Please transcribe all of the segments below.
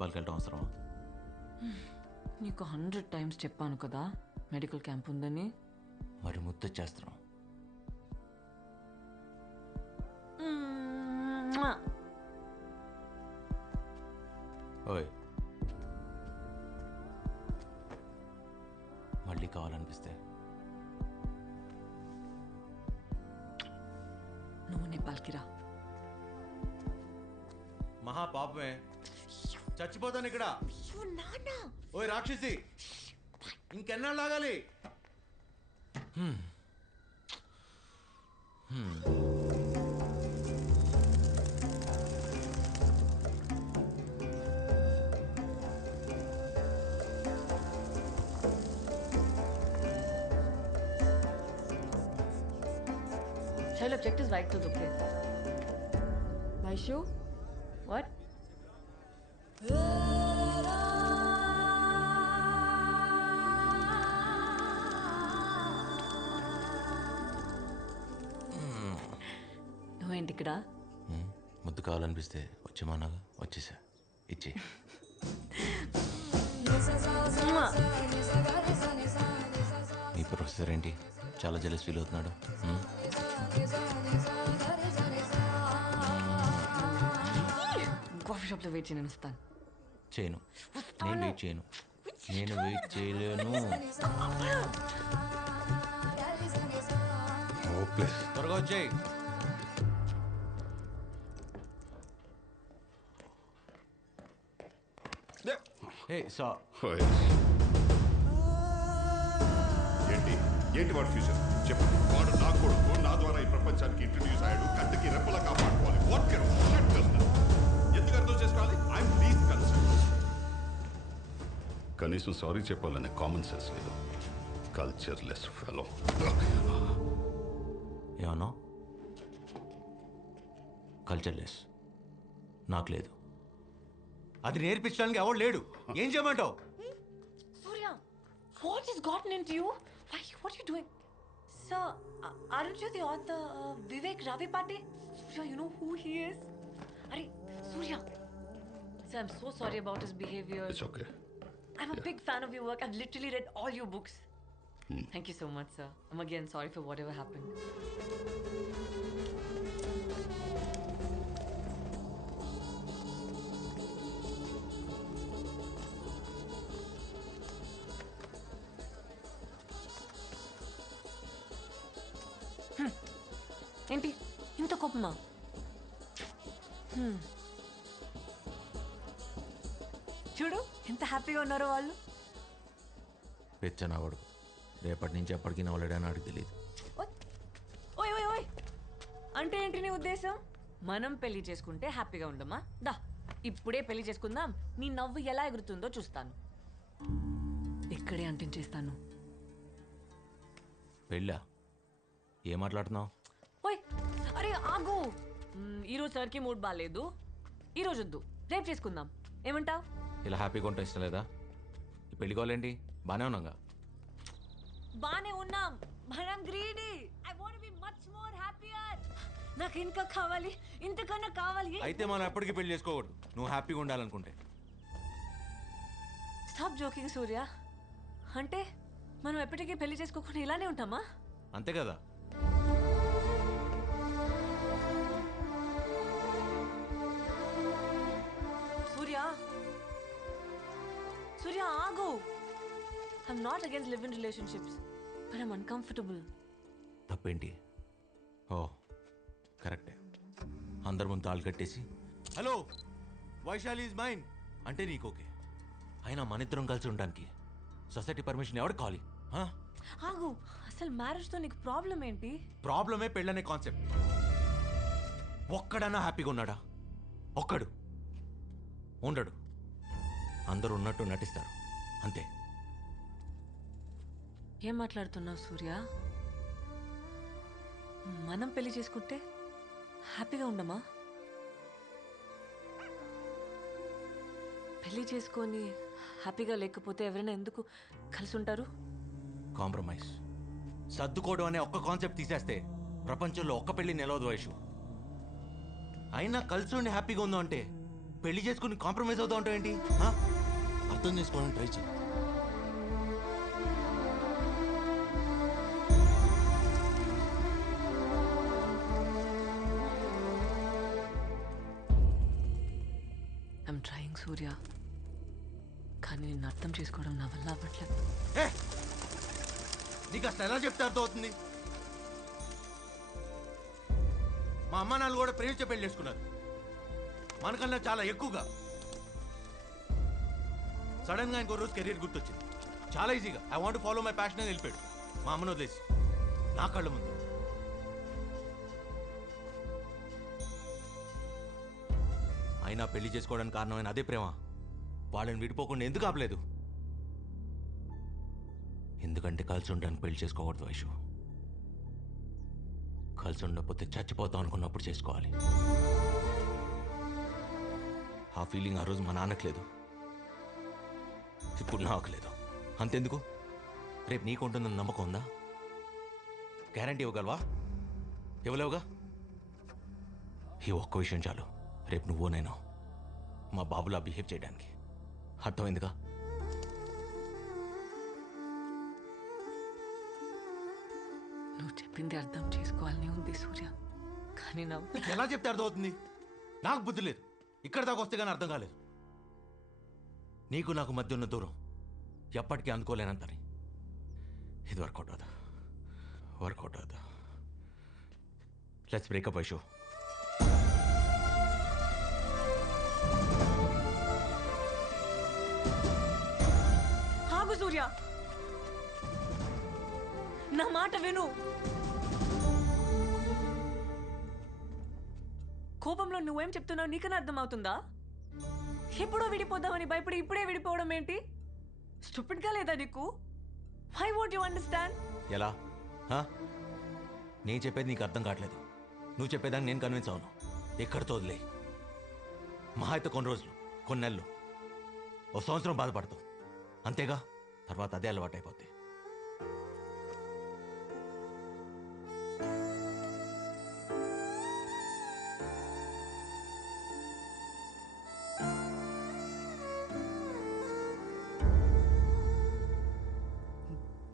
నేపాల్కి వెళ్ళడం అవసరం? నీకు 100 times చెప్పాను కదా మెడికల్ క్యాంప్ ఉందని. మరి ముద్దొచ్చేస్తున్నాం. ఓయ్, మళ్ళీ కావాలనిపిస్తే నువ్వు నేపాల్కి రా. మహా పాపమే, చచ్చిపోతాను ఇక్కడ. ఓయ్ రాక్షసి, ఇంకెన్నాళ్ళు ఆగాలి? Shall I check this bike to the okay? Vaishu? What? నువ్వేంటి ఇక్కడ? ముద్దు కావాలనిపిస్తే వచ్చేమన్నాగా, వచ్చేసా. ఇచ్చి ఈ ప్రొఫెసర్ ఏంటి చాలా జెలస్ ఫీల్ అవుతున్నాడు? కాఫీ షాప్లో వెయిట్ చేయను, వస్తాను. చేయను, నేను వెయిట్ చేయను, నేను వెయిట్ చేయలేను. త్వరగా వచ్చేయి. ఏంటి వాడు ఫ్యూచర్ చెప్పు. వాడు నా కొడుకు, నా ద్వారా ఈ ప్రపంచానికి ఇంట్రడ్యూస్ అయ్యాడు. కంటికి రెప్పలా కాపాడుకోవాలి. ఎందుకు అర్థం చేసుకోవాలి? I'm please concern. కనీసం సారీ చెప్పాలనే కామన్ సెన్స్ లేదు. Cultureless fellow. ఏమన్నా కల్చర్లెస్? నాకు లేదు. అది నేర్పించడానికి ఎవడు లేడు. ఏం చేయమంటావు? Surya, what has gotten into you? Why? What are you doing? Sir, aren't you the author Vivek Ravipate? Surya, you know who he is? Arey, Surya. Sir, I'm so sorry about his behavior. It's okay. I'm a big fan of your work. I've literally read all your books. Thank you so much, sir. I'm again sorry for whatever happened. ఏంటి ఇంత కోపమా? చూడు ఎంత హ్యాపీగా ఉన్నారో వాళ్ళు. పెచ్చనావాడు రేపటి నుంచి ఎప్పటికీ నవ్వలేడని అడిగి తెలియదు. ఓయ్ ఓయ్ ఓయ్, అంటే ఏంటి నీ ఉద్దేశం? మనం పెళ్లి చేసుకుంటే హ్యాపీగా ఉండమా? దా ఇప్పుడే పెళ్లి చేసుకుందాం. నీ నవ్వు ఎలా ఎగురుతుందో చూస్తాను. ఇక్కడే అంటించేస్తాను. పెళ్ళా? ఏం మాట్లాడుతున్నావు? ఓయ్ అరే ఆగు. ఈరోజు సార్కి మూడ్ బాగాలేదు. ఈరోజు వద్దు, రేపు చేసుకుందాం. ఏమంటావు? ఇలా హ్యాపీగా ఉంటాం ఇష్టం లేదా? ఈ పెళ్లి కావాలేంటి? బాగానే ఉన్నాగా. బానే ఉన్నాం. మనం greedy. I want to be much more happier. నాకు ఇంకా కావాలి, ఇంతకన్నా కావాలి. అయితే మనం ఎప్పటికీ పెళ్లి చేసుకోకూడదు, నువ్వు హ్యాపీగా ఉండాలనుకుంటే. స్టాప్ జోకింగ్ సూర్య. అంటే మనం ఎప్పటికీ పెళ్లి చేసుకోకుండా ఇలానే ఉంటామా? అంతే కదా. సూర్య, సూర్య ఆగు. I'm not against live in relationships, but I'm uncomfortable. తప్పేంటి? ఓ కరెక్టే. అందరి ముందు తాళ్ళు కట్టేసి హలో వైశాలి ఈజ్ మైన్ అంటే నీకు ఓకే. అయినా మన ఇద్దరం కలిసి ఉండడానికి సొసైటీ పర్మిషన్ ఎవరు కావాలి? ఆగు, అసలు మ్యారేజ్తో నీకు ప్రాబ్లం ఏంటి? ప్రాబ్లమే పెళ్ళనే కాన్సెప్ట్. ఒక్కడన్నా హ్యాపీగా ఉన్నాడా? ఒక్కడు ఉండడు. అందరూ ఉన్నట్టు నటిస్తారు అంతే. ఏం మాట్లాడుతున్నావు సూర్య? మనం పెళ్లి చేసుకుంటే హ్యాపీగా ఉండమా? పెళ్లి చేసుకొని హ్యాపీగా లేకపోతే ఎవరైనా ఎందుకు కలిసి ఉంటారు? కాంప్రమైజ్, సర్దుకోవడం అనే ఒక్క కాన్సెప్ట్ తీసేస్తే ప్రపంచంలో ఒక్క పెళ్లి నిలవదు వైషు. అయినా కలిసి ఉండి హ్యాపీగా ఉందో అంటే పెళ్లి చేసుకుని కాంప్రమైజ్ అవుతా ఉంటావు ఏంటి? అర్థం చేసుకోవడానికి ట్రై చేయి. ఐమ్ ట్రయింగ్ సూర్య, కానీ నిన్ను అర్థం చేసుకోవడం నా వల్ల అవ్వట్లేదు. నీకు అసలు ఎలా చెప్తే అర్థం అవుతుంది? మా అమ్మ నాన్న కూడా ప్రేమించే పెళ్లి చేసుకున్నారు, మనకన్నా చాలా ఎక్కువగా. సడన్ గా ఇంకో రోజు కెరీర్ గుర్తొచ్చింది. చాలా ఈజీగా I want follow my passion అని వెళ్ళిపోయాడు మా అమ్మను వదిలేసి నా కళ్ళ ముందు. అయినా పెళ్లి చేసుకోవడానికి కారణమైన అదే ప్రేమ వాళ్ళని విడిపోకుండా ఎందుకు ఆపలేదు? ఎందుకంటే కలిసి ఉండడానికి పెళ్లి చేసుకోకూడదు వైషు. కలిసి ఉండకపోతే చచ్చిపోతాం అనుకున్నప్పుడు చేసుకోవాలి. ఆ ఫీలింగ్ ఆ రోజు మా నాన్నకు లేదు, ఇప్పుడు నాకు లేదు. అంతెందుకు, రేపు నీకు ఉంటుందని నమ్మకం ఉందా? గ్యారంటీ ఇవ్వగలవా? ఇవ్వలేవుగా. ఈ ఒక్క విషయం చాలు, రేపు నువ్వు నేను మా బాబులా బిహేవ్ చేయడానికి. అర్థమైందిగా? నువ్వు చెప్పింది అర్థం చేసుకోవాలని ఉంది సూర్య, కానీ నా ఎలా చెప్తే అర్థమవుతుంది? నాకు బుద్ధి లేదు, ఇక్కడ దాకా వస్తే కానీ అర్థం కాలేదు. నీకు నాకు మధ్య ఉన్న దూరం ఎప్పటికీ అందుకోలేనంతని. ఇది వర్కౌట్ అవుతా, వర్కౌట్ అవుతా. Let's breakup Vaishu. ఆగు సూర్య, నా మాట విను. కోపంలో నువ్వేం చెప్తున్నావు నీకన్నా అర్థమవుతుందా? ఎప్పుడో విడిపోదామని భయపడి ఇప్పుడే విడిపోవడం ఏంటి? స్టూపిడ్ గా లేదా నీకు? Why won't you understand? ఎలా? నేను చెప్పేది నీకు అర్థం కావట్లేదు. నువ్వు చెప్పేదాన్ని నేను కన్విన్స్ అవును. ఎక్కడితో వదిలే. మహా అయితే కొన్ని రోజులు, కొన్ని నెలలు, ఓ సంవత్సరం బాధపడతావు అంతేగా. తర్వాత అదే అలవాటు అయిపోద్ది.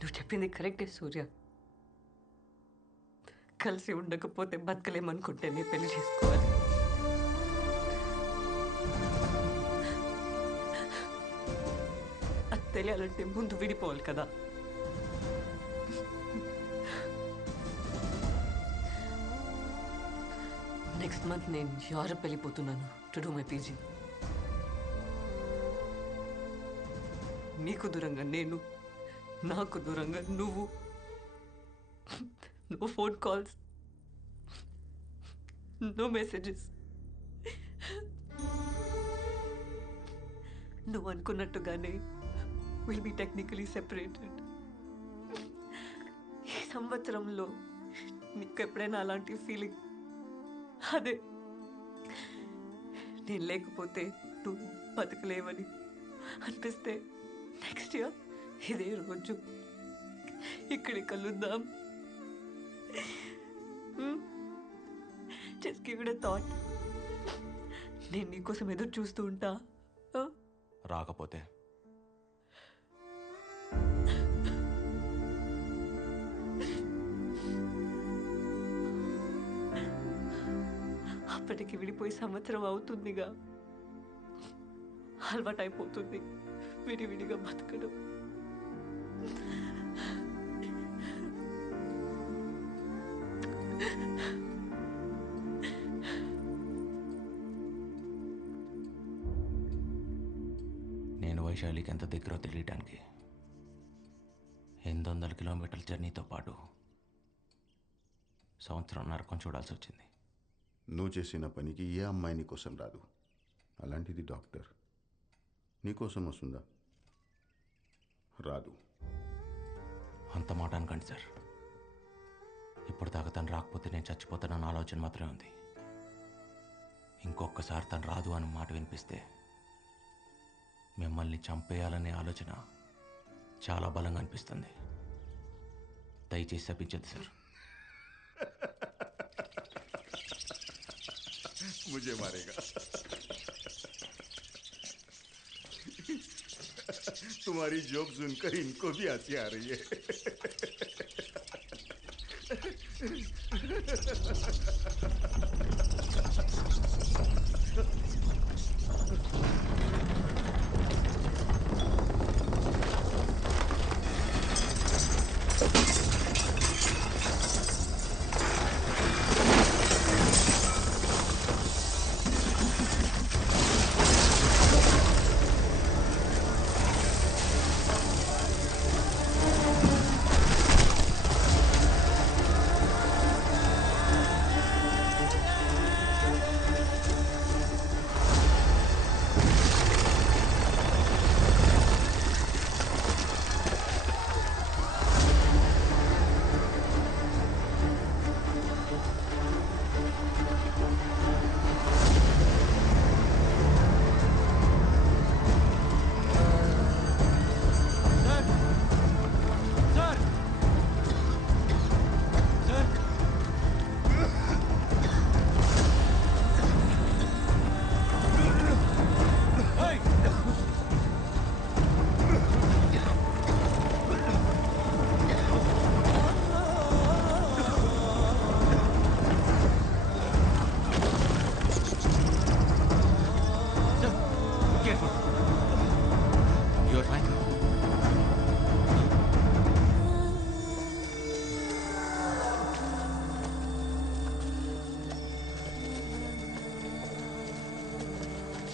నువ్వు చెప్పింది కరెక్టే సూర్య. కలిసి ఉండకపోతే బతకలేమనుకుంటేనే పెళ్లి చేసుకోవాలి. అది తెలియాలంటే ముందు విడిపోవాలి కదా. నెక్స్ట్ మంత్ నేను యూరప్ వెళ్ళిపోతున్నాను టు డూ మై పీజీ. నీకు దూరంగా నేను, నాకు దూరంగా నువ్వు. No phone calls, no messages. నువ్వు అనుకున్నట్టుగానే విల్ బి టెక్నికలీ సెపరేటెడ్. ఈ సంవత్సరంలో నీకు ఎప్పుడైనా అలాంటి ఫీలింగ్? అదే నేను లేకపోతే నువ్వు బతకలేవని అనిపిస్తే నెక్స్ట్ ఇయర్ ఇదే రోజు ఇక్కడికి కలుద్దాం. Just give it a thought. నేను నీకోసం ఎదురు చూస్తూ ఉంటా. రాకపోతే అప్పటికి విడిపోయి సంవత్సరం అవుతుందిగా. అలవాటైపోతుంది విడివిడిగా బతకడం. నేను వైశాలికి ఎంత దగ్గర తెలియటానికి 800 కిలోమీటర్ల జర్నీతో పాటు సంవత్సరం నరకం చూడాల్సి వచ్చింది. నువ్వు చేసిన పనికి ఏ అమ్మాయి నీకోసం రాదు. అలాంటిది డాక్టర్ నీకోసం వస్తుందా? రాదు. అంత మాట అనకండి సార్. ఇప్పటిదాకా తను రాకపోతే నేను చచ్చిపోతానన్న ఆలోచన మాత్రమే ఉంది. ఇంకొకసారి తను రాదు అని మాట వినిపిస్తే మిమ్మల్ని చంపేయాలనే ఆలోచన చాలా బలంగా అనిపిస్తుంది. దయచేసి తప్పించద్దు సార్. मुझे मारेगा. तुम्हारी जोक सुनकर इनको भी हंसी आ रही है.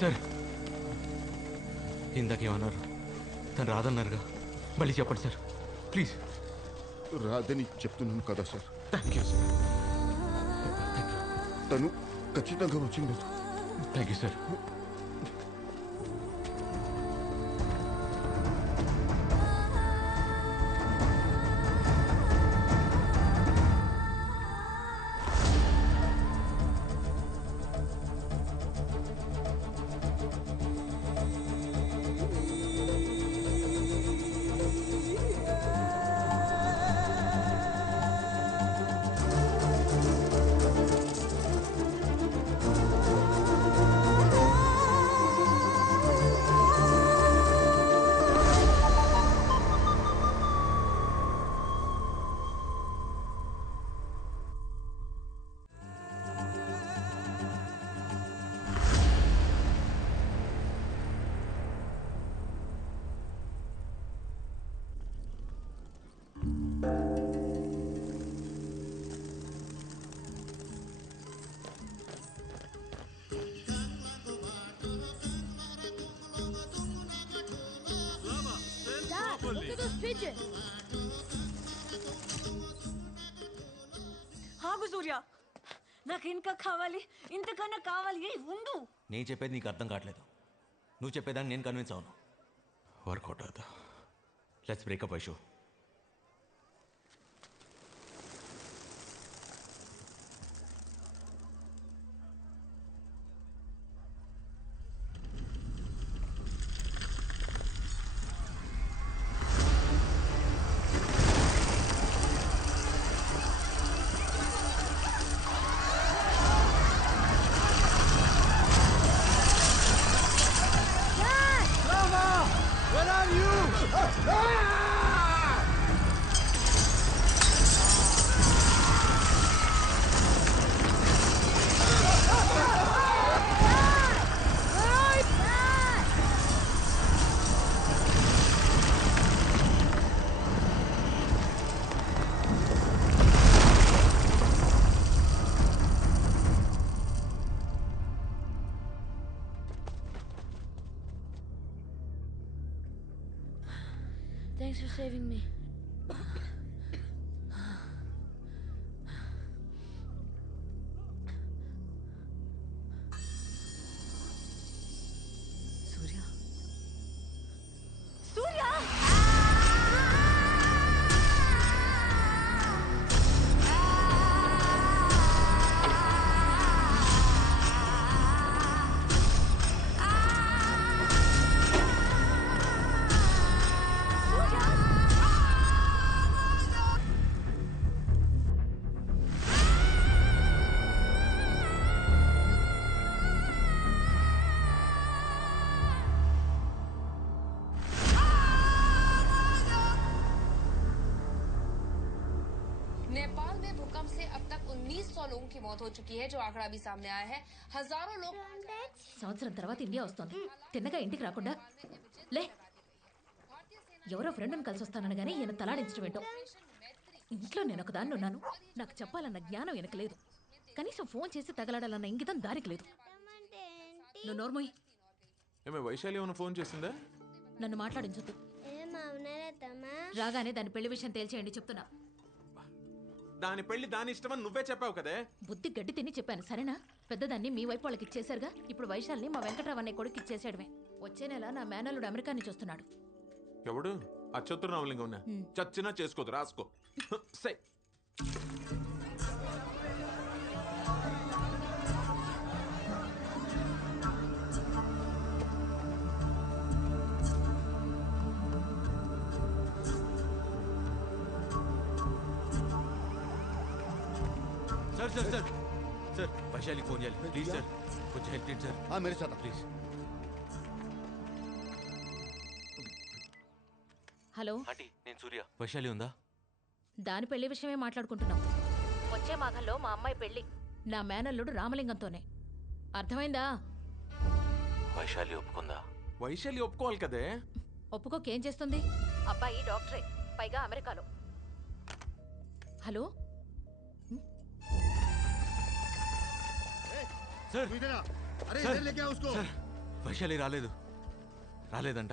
సార్ ఇందాకేమన్నారు? తను రాదన్నారుగా, మళ్ళీ చెప్పండి సార్ ప్లీజ్. రాదని చెప్తున్నాను కదా సార్. Thank you sir. తను ఖచ్చితంగా వచ్చింది. Thank you sir. ఆగు సూర్య, నాకు ఇంకా కావాలి, ఇంతకన్నా కావాలి. ఏ ఉండు. నేను చెప్పేది నీకు అర్థం కావట్లేదు. నువ్వు చెప్పేదాన్ని నేను కన్విన్స్ అవును. వర్కౌట్ అవుతా. Let's breakup Aishu. Thanks for saving me. సూర్య, సూర్య! సూర్య! भूकंप से अब तक 1900 लोगों की मौत हो चुकी है, जो आंकड़ा भी सामने आया है। हजारों लोग సంవత్సరం తర్వాత ఇండియా వస్తుంది. తిన్నగా ఇంటికి రాకుండా లే. ఎవరో ఫ్రెండ్ని కలిసి వస్తానని ఈయన తలాడించడం ఏంటో. ఇంట్లో నేను ఒక దాన్ని ఉన్నాను. నాకు చెప్పాలన్న జ్ఞానం వెనక లేదు. కనీసం ఫోన్ చేసి తగలాడాలన్న ఇంగితం దానికి లేదు. నువ్వు నోర్మోయ్. ఏమే వైశాలి ఏమైనా ఫోన్ చేసిందా? నన్ను మాట్లాడించొద్దు. రాగానే దాని పెళ్లి విషయం తేల్చేయండి చెప్తున్నా. దాని పెళ్లి దాని ఇష్టమని నువ్వే చెప్పావు కదే. బుద్ధి గడ్డి తిని చెప్పాను సరేనా? పెద్దదాన్ని మీ వైపు వాళ్ళకి ఇచ్చేశారుగా. ఇప్పుడు వైశాల్ని మా వెంకట్రావు అనే కొడుకు ఇచ్చేసాడమే. వచ్చే నెల నా మేనల్లుడు అమెరికా నుంచి వస్తున్నాడు. ఎవడు? ఆ చతుర్నామలింగం ఉన్నా చచ్చినా చేసుకోదు, రాసుకో. సై సార్ సార్ సార్ సార్ వైశాలికి ఫోన్ చేయాలి ప్లీజ్ సార్. కొంచెం హెల్ప్ చేయండి సార్. मेरे साथ ప్లీజ్. హలో, ఆంటీ నేను సూర్య. వైశాలి ఉందా? దాని పెళ్లి విషయమే మాట్లాడుకుంటున్నాం. వచ్చే మాఘంలో మా అమ్మాయి పెళ్లి నా మేనల్లుడు రామలింగంతోనే. అర్థమైందా? వైశాలి ఒప్పుకుందా? వైశాలి ఒప్పుకోవాలి కదే. ఒప్పుకోకేం చేస్తుంది? అబ్బాయి డాక్టరే, పైగా అమెరికాలో. హలో సార్ अरे सर, इधर लेके आओ उसको. సార్ వైశాలి రాలేదంట.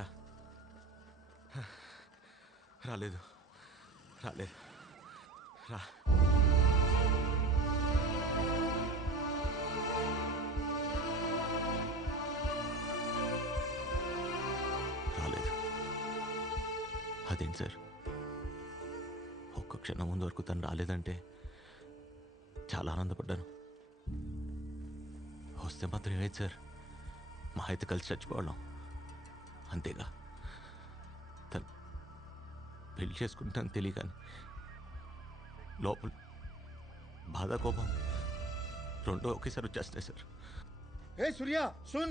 రాలేదు రా. రాలేదు. అదేంటి సార్, ఒక్క క్షణం ముందు వరకు తను రాలేదంటే చాలా ఆనందపడ్డాను. వస్తే మాత్రం ఏమైంది సార్, మా అయితే కలిసి చచ్చిపోవడం అంతేగా. తను పెళ్లి చేసుకుంటాను తెలియగాని లోపల బాధ కోపం రెండో ఒకేసారి వచ్చేస్తాయి సార్. ए सूर्या सुन.